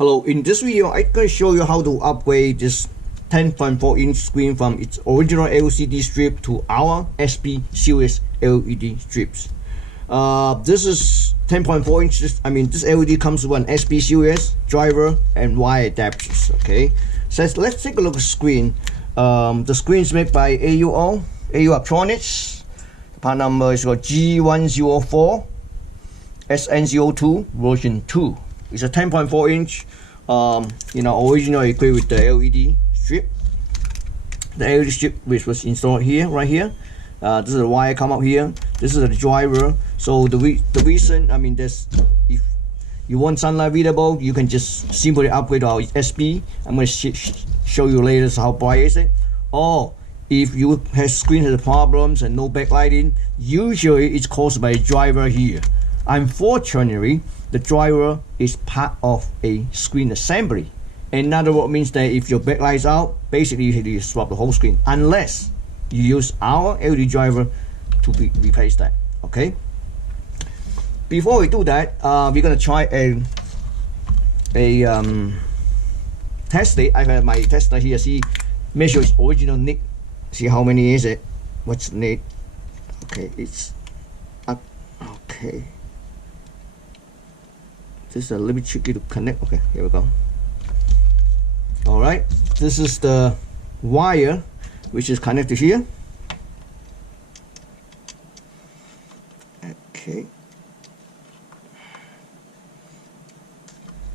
Hello, in this video I'm going to show you how to upgrade this 10.4-inch screen from its original LCD strip to our SP series LED strips. This is 10.4 inches. I mean, this LED comes with an SP series driver and wire adapters. Okay, so let's take a look at the screen. The screen is made by AU Optronics. The part number is called G104SN02 version 2. It's a 10.4 inch, originally equipped with the LED strip. The LED strip which was installed here, right here. This is the wire come up here. This is the driver. So the reason, I mean, this, if you want sunlight readable, you can just simply upgrade our SP. I'm going to show you later how bright is it. Or if your screen has problems and no backlighting, usually it's caused by a driver here. Unfortunately, the driver is part of a screen assembly. In other words, means that if your backlight is out, basically you have to swap the whole screen, unless you use our LED driver to replace that. Okay. Before we do that, we're gonna try a test it. I have my tester here. See, measure its original nick. See how many is it? What's the nick? Okay, it's up. Okay. This is a little bit tricky to connect. Okay, here we go. All right, this is the wire which is connected here. Okay.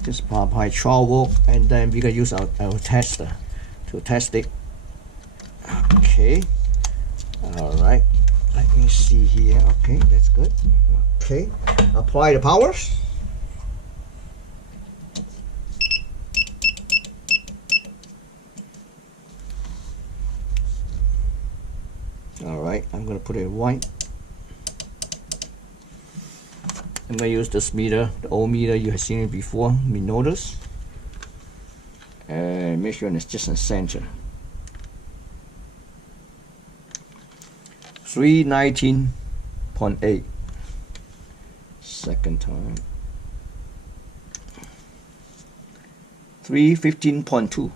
Just pop by trowel, and then we can use our tester to test it. Okay. All right. Let me see here. Okay, that's good. Okay. Apply the powers. All right, I'm gonna put it white. I'm gonna use this meter, the old meter you have seen it before. We notice, and make sure it's just in the center. 319.8. Second time. 315.2.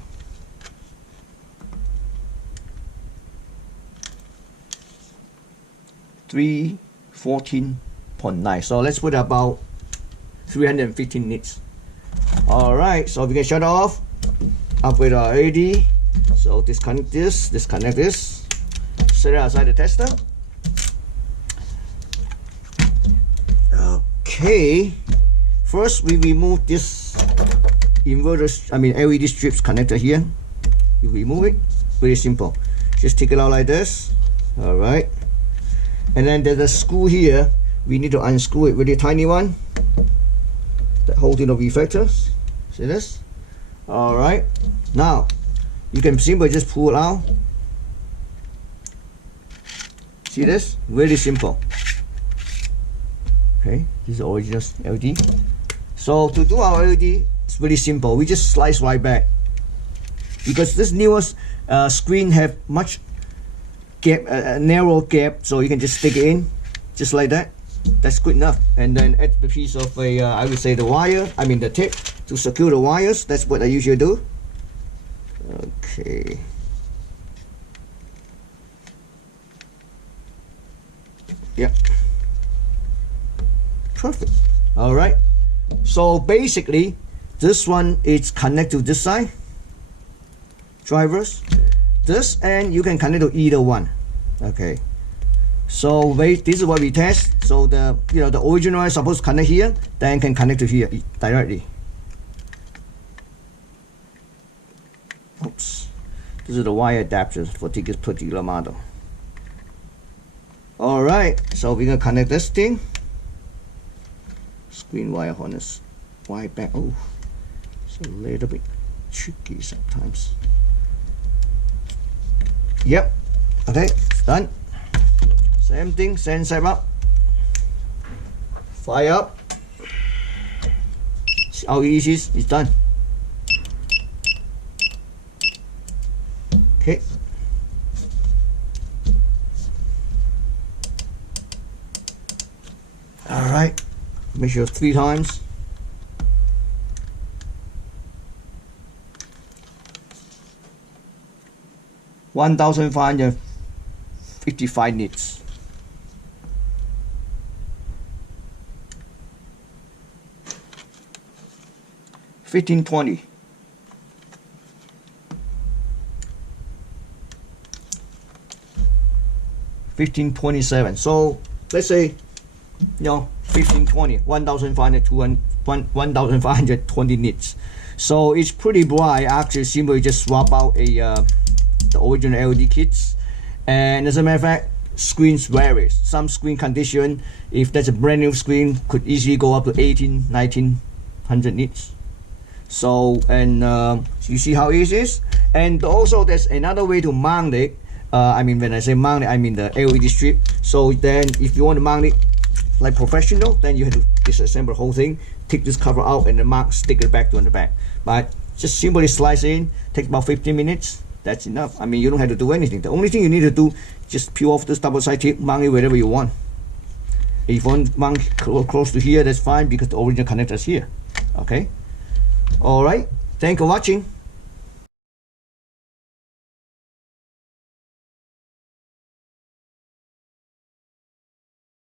314.9. So let's put about 315 nits. All right, so we can shut off. Up with our LED. So disconnect this, disconnect this. Set it outside the tester. Okay. First, we remove this inverter. I mean LED strips connector here. You remove it. Very simple. Just take it out like this. All right. And then there's a screw here. We need to unscrew it, really tiny one that holding the reflectors. See this? All right. Now you can simply just pull it out. See this? Really simple. Okay, this is the original LED. So to do our LED, it's really simple. We just slice right back, because this newest screen have much gap, narrow gap, so you can just stick it in just like that. That's good enough. And then add a piece of I would say the wire, I mean the tape to secure the wires. That's what I usually do. Okay. Yeah. Perfect. All right. So basically, this one is connected to this side. Drivers. This, and you can connect to either one. Okay, so this is what we test. So the the original is supposed to connect here, then can connect to here directly. Oops, this is the wire adapters for this particular model. All right, so we're gonna connect this thing. Screen wire harness, wire back. Oh, it's a little bit tricky sometimes. Yep. Okay, it's done. Same thing, same up. Fire up. See how easy it is? It's done. Okay. All right. Measure 3 times. 1555 nits. $15.20. $15.27. So let's say, you know, 1520, 1520 nits. So it's pretty bright. Actually, simply just swap out the original LED kits. And as a matter of fact, screens varies. Some screen condition, if that's a brand new screen, could easily go up to 1900 nits. So, and you see how easy it is. And also there's another way to mount it. I mean, when I say mount it, I mean the LED strip. So then if you want to mount it like professional, then you have to disassemble the whole thing, take this cover out and then stick it back to the back. But just simply slice in, takes about 15 minutes. That's enough. I mean, you don't have to do anything. The only thing you need to do, just peel off this double side tip, mount it wherever you want. If you want mount close to here, that's fine because the original connector is here. Okay. All right. Thanks for watching.